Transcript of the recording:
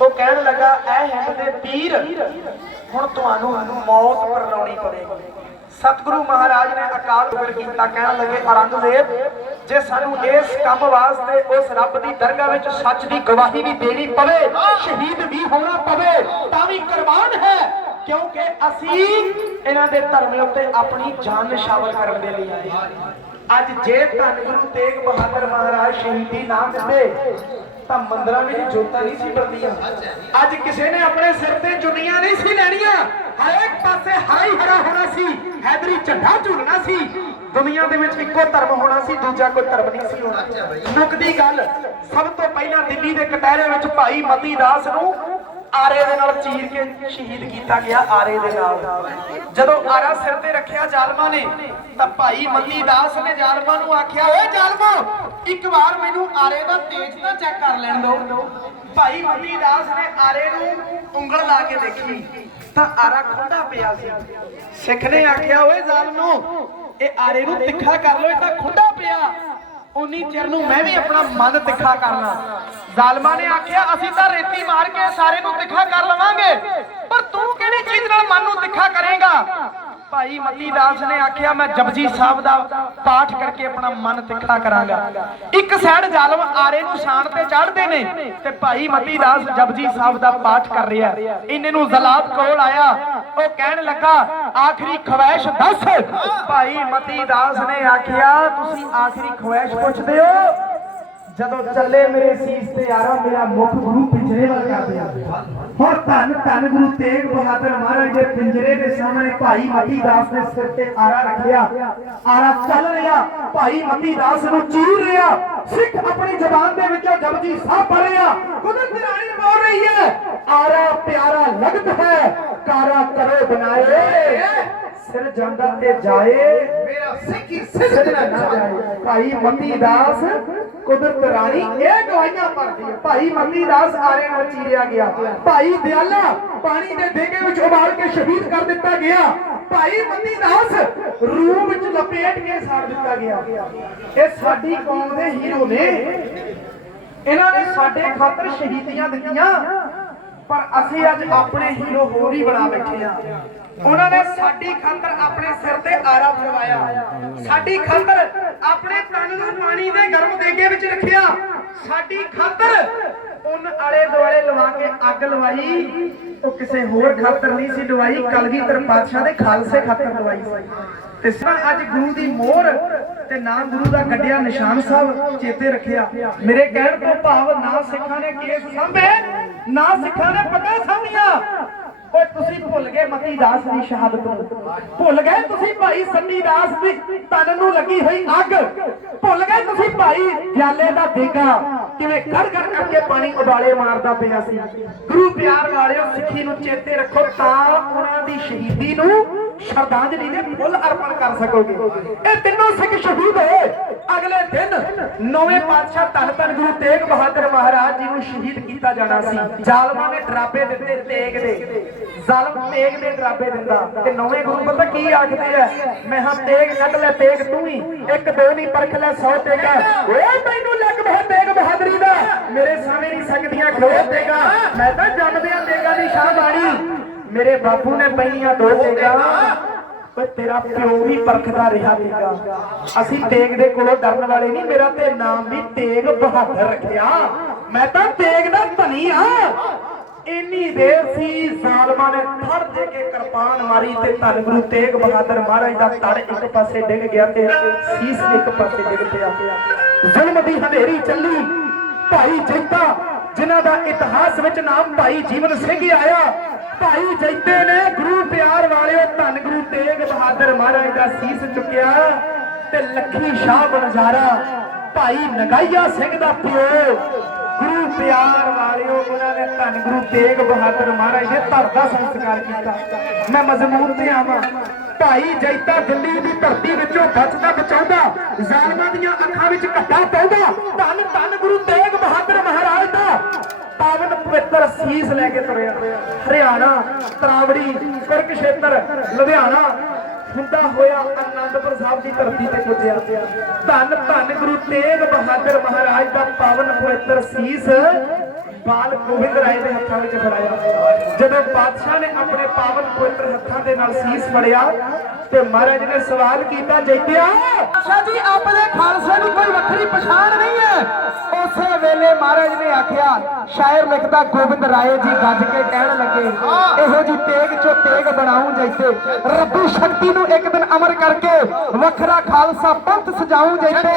ਉਹ ਕਹਿਣ ਲੱਗਾ, ਐ ਹਿੰਦ ਦੇ ਪੀਰ, ਹੁਣ ਤੁਹਾਨੂੰ ਮੌਤ ਪਰਲਾਉਣੀ ਪਵੇਗੀ। ਸਤਿਗੁਰੂ ਮਹਾਰਾਜ ਨੇ ਅਕਾਲ ਪੁਰਖ ਕੀਤਾ, ਕਹਿਣ ਲੱਗੇ, ਔਰੰਗਜ਼ੇਬ, ਜੇ ਸਾਨੂੰ ਇਸ ਕੰਮ ਵਾਸਤੇ ਉਸ ਰੱਬ ਦੀ ਦਰਗਾਹ ਵਿੱਚ ਸੱਚ ਦੀ ਗਵਾਹੀ ਵੀ ਦੇਣੀ ਪਵੇ, ਸ਼ਹੀਦ ਵੀ ਹੋਣਾ ਪਵੇ, ਤਾਂ ਵੀ ਕੁਰਬਾਨ ਹੈ। ਕਿਉਂਕਿ ਅਸੀਂ ਇਹਨਾਂ ਦੇ ਧਰਮ ਉੱਤੇ ਆਪਣੀ ਜਾਨ ਨਿਸ਼ਾਵਰ ਕਰਨ ਦੇ ਲਈ ਆਏ ਅੱਜ ਜੇ ਧੰਨ ਗੁਰੂ ਤੇਗ ਬਹਾਦਰ ਮਹਾਰਾਜ ਸ਼ਹੀਦੀ ਨਾ ਦਿੰਦੇ ਤਾਂ ਮੰਦਰਾਂ ਵਿੱਚ ਜੋਤਾਂ ਨਹੀਂ ਸੀ ਬਲਦੀਆਂ ਅੱਜ ਕਿਸੇ ਨੇ ਆਪਣੇ ਸਿਰ ਤੇ ਚੁੰਨੀਆਂ ਨਹੀਂ ਸੀ ਲੈਣੀਆਂ। ਹਰੇਕ ਪਾਸੇ ਹਰਾ ਹੀ ਹਰਾ ਹੋਣਾ ਸੀ। ਹੈਦਰੀ ਝੰਡਾ ਝੂਲਣਾ ਸੀ। ਦੁਨੀਆ ਦੇ ਵਿੱਚ ਇੱਕੋ ਧਰਮ ਹੋਣਾ ਸੀ, ਦੂਜਾ ਕੋਈ ਧਰਮ ਨਹੀਂ ਸੀ ਹੋਣਾ। ਮੁੱਕਦੀ ਗੱਲ, ਸਭ ਤੋਂ ਪਹਿਲਾਂ ਦਿੱਲੀ ਦੇ ਕਟਹਿਰੇ ਵਿੱਚ ਭਾਈ ਮਤੀ ਦਾਸ ਨੂੰ ਆਰੇ ਦੇ ਨਾਲ ਚੀਰ ਕੇ ਸ਼ਹੀਦ ਕੀਤਾ ਗਿਆ ਆਰੇ ਦੇ ਨਾਲ। ਜਦੋਂ ਆਰਾ ਸਿਰ ਤੇ ਰੱਖਿਆ ਜ਼ਾਲਮਾਂ ਨੇ, ਤਾਂ ਭਾਈ ਮਤੀ ਦਾਸ ਨੇ ਜ਼ਾਲਮਾਂ ਨੂੰ ਆਖਿਆ, ਓਏ ਜ਼ਾਲਮੋ, ਇੱਕ ਵਾਰ ਮੈਨੂੰ ਆਰੇ ਦਾ ਤੇਜ ਤਾਂ ਚੈੱਕ ਕਰ ਲੈਣ ਦਿਓ ਭਾਈ ਮਤੀ ਦਾਸ ਨੇ ਆਰੇ ਨੂੰ ਉਂਗਲ ਲਾ ਕੇ ਦੇਖੀ, ਤਾਂ ਆਰਾ ਖੁੱਲਾ ਪਿਆ ਸੀ। ਸਿੱਖ ਨੇ ਆਖਿਆ, ਓਏ ਜ਼ਾਲਮੋ, ਇਹ ਆਰੇ ਨੂੰ ਤਿੱਖਾ ਕਰ ਲੋ ਇਹ ਤਾਂ ਖੁੱਲਾ ਪਿਆ। ਉਨੀ ਚਿਰ ਨੂੰ ਮੈਂ ਵੀ ਆਪਣਾ ਮਨ ਤਿੱਖਾ ਕਰਨਾ। ਜ਼ਾਲਮਾਂ ਨੇ ਆਖਿਆ, ਅਸੀਂ ਤਾਂ ਰੇਤੀ ਮਾਰ ਕੇ ਸਾਰੇ ਨੂੰ ਤਿੱਖਾ ਕਰ ਲਵਾਂਗੇ। ਪਰ ਤੂੰ ਕਿਹੜੀ ਚੀਜ਼ ਨਾਲ ਮਨ ਨੂੰ ਤਿੱਖਾ ਕਰੇਗਾ? ਭਾਈ ਮਤੀ ਦਾਸ ਨੇ ਆਖਿਆ, ਮੈਂ ਜਪਜੀ ਸਾਹਿਬ ਦਾ ਪਾਠ ਕਰਕੇ ਆਪਣਾ ਮਨ ਤਿੱਖਾ ਕਰਾਂਗਾ। ਇੱਕ ਸਾਈਡ ਜ਼ਾਲਮ ਆਰੇ ਨੂੰ ਸ਼ਾਨ ਤੇ ਚੜ੍ਹਦੇ ਨੇ ਤੇ ਭਾਈ ਮਤੀ ਦਾਸ ਜਪਜੀ ਸਾਹਿਬ ਦਾ ਪਾਠ ਕਰ ਰਿਹਾ ਇੰਨੇ ਨੂੰ ਜ਼ਲਾਤ ਕੋਲ ਆਇਆ, ਉਹ ਕਹਿਣ ਲੱਗਾ, ਆਖਰੀ ਖਵਾਇਸ਼ ਦੱਸ। ਭਾਈ ਮਤੀ ਦਾਸ ਨੇ ਆਖਿਆ, ਤੁਸੀਂ ਆਖਰੀ ਖਵਾਇਸ਼ ਪੁੱਛਦੇ ਹੋ? ਜਦੋਂ ਚੱਲੇ ਮੇਰੇ ਸੀਸ ਤੇ ਯਾਰਾ ਮੇਰਾ ਮੁਖ ਗੁਰੂ ਪਿੰਜਰੇ ਵੱਲ ਕਰਦੇ ਆ ਹੁਣ ਧੰਨ ਧੰਨ ਗੁਰੂ ਤੇਗ ਬਹਾਦਰ ਮਹਾਰਾਜ ਦੇ ਪਿੰਜਰੇ ਦੇ ਸਾਹਮਣੇ ਭਾਈ ਮਤੀ ਦਾਸ ਨੇ ਸਿਰ ਤੇ ਆਰਾ ਰੱਖਿਆ। ਆਰਾ ਚੱਲ ਰਿਹਾ। ਭਾਈ ਮਤੀ ਦਾਸ ਨੂੰ ਚੀਰ ਰਿਹਾ। ਸਿੱਖ ਆਪਣੀ ਜ਼ਬਾਨ ਦੇ ਵਿੱਚੋਂ ਜਪਜੀ ਸਾਹਿਬ ਪੜ ਰਿਹਾ। ਕੁਦਰਤ ਰਾਣੀ ਬੋਲ ਰਹੀ ਹੈ। ਆਰਾ ਪਿਆਰਾ ਲਗਤ ਹੈ। ਕਾਰਾ ਕਰੋ ਬਣਾਏ। ਸਿਰ ਜਾਂਦਾ ਤੇ ਜਾਏ। ਮੇਰਾ ਸਿੱਖ ਹੀ ਸਿੱਧ ਨਾ ਜਾਏ। ਭਾਈ ਮਤੀ ਦਾਸ ਕੁਦਰਤ ਰਾਣੀ ਇਹ ਗਵਾਹੀਆਂ ਭਰਦੀ ਹੈ ਭਾਈ ਮਤੀ ਦਾਸ ਆਰੇ ਨਾਲ ਚੀਰਿਆ ਗਿਆ। ਭਾਈ ਦਿਆਲਾ ਪਾਣੀ ਦੇ ਦੇਗੇ ਵਿੱਚ ਉਬਾਲ ਕੇ ਸ਼ਹੀਦ ਕਰ ਦਿੱਤਾ ਗਿਆ। ਭਾਈ ਮਤੀ ਦਾਸ ਰੂਹ ਵਿੱਚ ਲਪੇਟ ਕੇ ਸਾੜ ਦਿੱਤਾ ਗਿਆ। ਇਹ ਸਾਡੀ ਕੌਮ ਦੇ ਹੀਰੋ ਨੇ। ਇਹਨਾਂ ਨੇ ਸਾਡੇ ਖਾਤਰ ਸ਼ਹੀਦੀਆਂ ਦਿੱਤੀਆਂ। ਪਰ ਅਸੀਂ ਅੱਜ ਆਪਣੇ ਹੀਰੋ ਹੋਰ ਹੀ ਬਣਾ ਬੈਠੇ ਆ ਉਹਨਾਂ ਨੇ ਸਾਡੀ ਖਾਤਰ ਆਪਣੇ ਸਿਰ ਤੇ ਆਰਾ ਫਰਵਾਇਆ ਸਾਡੀ ਖਾਤਰ ਆਪਣੇ ਤਨ ਨੂੰ ਪਾਣੀ ਦੇ ਗਰਮ ਦੇਗੇ ਵਿੱਚ ਰੱਖਿਆ। ਸਾਡੀ ਖਾਤਰ ਉਨ ਆਲੇ ਦੁਆਲੇ ਲਵਾ ਕੇ ਅੱਗ ਲਵਾਈ। ਉਹ ਕਿਸੇ ਹੋਰ ਖਾਤਰ ਨਹੀਂ ਸੀ ਲਵਾਈ ਕਲਗੀਧਰ ਪਾਤਸ਼ਾਹ ਦੇ ਖਾਲਸੇ ਖਾਤਰ ਲਵਾਈ ਸੀ। ਤੇ ਸਾ ਅੱਜ ਗੁਰੂ ਦੀ ਮੋਹਰ ਤੇ ਨਾਮ ਗੁਰੂ ਦਾ ਕੱਢਿਆ ਨਿਸ਼ਾਨ ਸਾਹਿਬ ਚੇਤੇ ਰੱਖਿਆ। ਮੇਰੇ ਕਹਿਣ ਤੋਂ ਭਾਵ ਨਾ ਸਿੱਖਾਂ ਨੇ ਕੇਸ ਸਾਂਭੇ। ਨਾ ਸਿੱਖਾਂ ਨੇ ਪੱਗਾਂ ਸਾਂਭੀਆਂ ਓਏ, ਤੁਸੀਂ ਭੁੱਲ ਗਏ ਮਤੀ ਦਾਸ ਦੀ ਸ਼ਹਾਦਤ ਨੂੰ। ਭੁੱਲ ਗਏ ਤੁਸੀਂ ਭਾਈ ਸੰਨੀ ਦਾਸ ਦੀ ਤਨ ਨੂੰ ਲੱਗੀ ਹੋਈ ਅੱਗ। ਭੁੱਲ ਗਏ ਤੁਸੀਂ ਭਾਈ ਜਾਲੇ ਦਾ ਦੇਗਾ। ਕਿਵੇਂ ਗੜ ਗੜ ਕਰਕੇ ਪਾਣੀ ਉਬਾਲੇ ਮਾਰਦਾ ਪਿਆ ਸੀ। ਗੁਰੂ ਪਿਆਰ ਵਾਲਿਓ, ਸਿੱਖੀ ਨੂੰ ਚੇਤੇ ਰੱਖੋ ਤਾਂ ਉਹਨਾਂ ਦੀ ਸ਼ਹੀਦੀ ਨੂੰ ਸ਼ਰਧਾਂਜਲੀ ਦੇ ਫੁੱਲ ਅਰਪਣ ਕਰ ਸਕੋਗੇ। ਇਹ ਤਿੰਨੋਂ ਸਿੱਖ ਸ਼ਹੀਦ ਹੋਏ। ਅਗਲੇ ਦਿਨ ਨੌਵੇਂ ਪਾਤਸ਼ਾਹ ਧੰਨ ਧੰਨ ਗੁਰੂ ਤੇਗ ਬਹਾਦਰ ਮਹਾਰਾਜ ਜੀ ਨੂੰ ਸ਼ਹੀਦ ਕੀਤਾ ਜਾਣਾ ਸੀ। ਜ਼ਾਲਮਾਂ ਨੇ ਡਰਾਬੇ ਦਿੱਤੇ ਤੇਗ ਦੇ। ਜ਼ਾਲਮ ਤੇਗ ਦੇ ਡਰਾਬੇ ਦਿੰਦਾ ਤੇ ਨੌਵੇਂ ਗੁਰੂ ਪਤਾ ਕੀ ਆਖਦੇ ਆ? ਮੈਂ ਹਾਂ ਤੇਗ ਕੱਢ ਲੈ, ਤੇਗ ਤੂੰ ਹੀ। ਇੱਕ, ਦੋ ਨਹੀਂ ਪਰਖ ਲੈ 100 ਤੇਗਾ ਓਏ ਮੈਨੂੰ ਲੱਗ ਬਹਿ ਤੇਗ ਬਹਾਦਰੀ ਦਾ। ਮੇਰੇ ਸਾਹਮਣੇ ਨਹੀਂ ਸਕਦੀਆਂ, ਖਲੋ ਤੇਗਾ। ਮੈਂ ਤਾਂ ਜੰਮਦਿਆਂ ਤੇਗਾ ਦੀ ਸ਼ਾਹ ਬਾਣੀ ਮੇਰੇ ਬਾਪੂ ਨੇ ਪਹਿਲੀਆਂ ਦੋ ਤੇਗਾ ਓਏ ਤੇਰਾ ਪਿਓ ਵੀ ਪਰਖਦਾ ਰਿਹਾ ਤੇਗਾ ਅਸੀਂ ਤੇਗ ਦੇ ਕੋਲੋਂ ਡਰਨ ਵਾਲੇ ਨਹੀਂ, ਮੇਰਾ ਤੇ ਨਾਮ ਵੀ ਤੇਗ ਬਹਾਦਰ ਰੱਖਿਆ। ਮੈਂ ਤਾਂ ਤੇਗ ਦਾ ਧਨੀ ਆ। ਇੰਨੀ ਦੇਰ ਸੀ ਜ਼ਾਲਮਾਂ ਨੇ ਥੜ ਦੇ ਕੇ ਕਿਰਪਾਨ ਮਾਰੀ ਤੇ ਧੰਨ ਗੁਰੂ ਤੇਗ ਬਹਾਦਰ ਮਹਾਰਾਜ ਦਾ ਧੜ ਇੱਕ ਪਾਸੇ ਡਿੱਗ ਗਿਆ ਤੇ ਸੀਸ ਇੱਕ ਪਾਸੇ ਡਿੱਗ ਪਿਆ। ਜ਼ੁਲਮ ਦੀ ਹਨੇਰੀ ਚੱਲੀ। ਭਾਈ ਜੈਤਾ ਜਿਨ੍ਹਾਂ ਦਾ ਇਤਿਹਾਸ ਵਿੱਚ ਨਾਮ ਭਾਈ ਜੀਵਨ ਸਿੰਘ ਆਇਆ ਭਾਈ ਜੈਤੇ ਨੇ ਗੁਰੂ ਪਿਆਰ ਵਾਲਿਓ, ਧੰਨ ਗੁਰੂ ਤੇਗ ਬਹਾਦਰ ਮਹਾਰਾਜ ਦਾ ਸੀਸ ਚੁੱਕਿਆ ਤੇ ਲੱਖੀ ਸ਼ਾਹ ਬਨਜਾਰਾ ਭਾਈ ਨਗਾਈਆ ਸਿੰਘ ਦਾ ਪਿਓ। ਗੁਰੂ ਪਿਆਰ ਵਾਲਿਓ, ਉਹਨਾਂ ਨੇ ਧੰਨ ਗੁਰੂ ਤੇਗ ਬਹਾਦਰ ਮਹਾਰਾਜ ਦੇ ਧਰ ਦਾ ਸੰਸਕਾਰ ਕੀਤਾ। ਮੈਂ ਮਜ਼ਮੂਨ ਤੇ ਆਵਾਂ। ਭਾਈ ਜੈਤਾ ਦਿੱਲੀ ਦੀ ਧਰਤੀ ਵਿੱਚੋਂ ਬਚਦਾ ਬਚਾਉਂਦਾ, ਜ਼ਾਲਮਾਂ ਦੀਆਂ ਅੱਖਾਂ ਵਿੱਚ ਘੱਟਾ ਪਾਉਂਦਾ। ਧੰਨ ਧੰਨ ਗੁਰੂ ਤੇਗ ਬਹਾਦਰ ਮਹਾਰਾਜ ਦਾ। ਪਵਿੱਤਰ ਸੀਸ ਲੈ ਕੇ ਤੁਰਿਆ। ਹਰਿਆਣਾ, ਤਰਾਵੜੀ ਕੁਰਕਸ਼ੇਤਰ ਲੁਧਿਆਣਾ ਹੁੰਦਾ ਹੋਇਆ ਆਨੰਦਪੁਰ ਸਾਹਿਬ ਦੀ ਧਰਤੀ ਤੇ ਪੁੱਜਿਆ। ਧੰਨ ਧੰਨ ਗੁਰੂ ਤੇਗ ਬਹਾਦਰ ਮਹਾਰਾਜ ਦਾ ਪਾਵਨ ਪਵਿੱਤਰ ਸੀਸ ਬਾਲ ਗੋਬਿੰਦ ਰਾਏ ਦੇ ਹੱਥਾਂ ਵਿੱਚ ਫੜਾਇਆ। ਜਦੋਂ ਬਾਦਸ਼ਾਹ ਨੇ ਆਪਣੇ ਪਾਵਨ ਪਵਿੱਤਰ ਹੱਥਾਂ ਦੇ ਨਾਲ ਸੀਸ ਫੜਿਆ ਤੇ ਮਹਾਰਾਜ ਨੇ ਸਵਾਲ ਕੀਤਾ, ਜੈਤਿਆ ਅੱਛਾ ਜੀ, ਆਪਣੇ ਖਾਲਸੇ ਨੂੰ ਕੋਈ ਵੱਖਰੀ ਪਛਾਣ ਨਹੀਂ ਹੈ। ਉਸੇ ਵੇਲੇ ਮਹਾਰਾਜ ਨੇ ਆਖਿਆ, ਸ਼ਾਇਰ ਲਿਖਦਾ ਗੋਬਿੰਦ ਰਾਏ ਜੀ ਗੱਜ ਕੇ ਕਹਿਣ ਲੱਗੇ, ਇਹੋ ਜੀ ਤੇਗ ਚੋ ਤੇਗ ਬਣਾਉਂ ਜੈਸੇ। ਰੱਬੀ ਸ਼ਕਤੀ ਨੂੰ ਇੱਕ ਦਿਨ ਅਮਰ ਕਰਕੇ ਵੱਖਰਾ ਖਾਲਸਾ ਪੰਥ ਸਜਾਉਂ ਜੈਸੇ।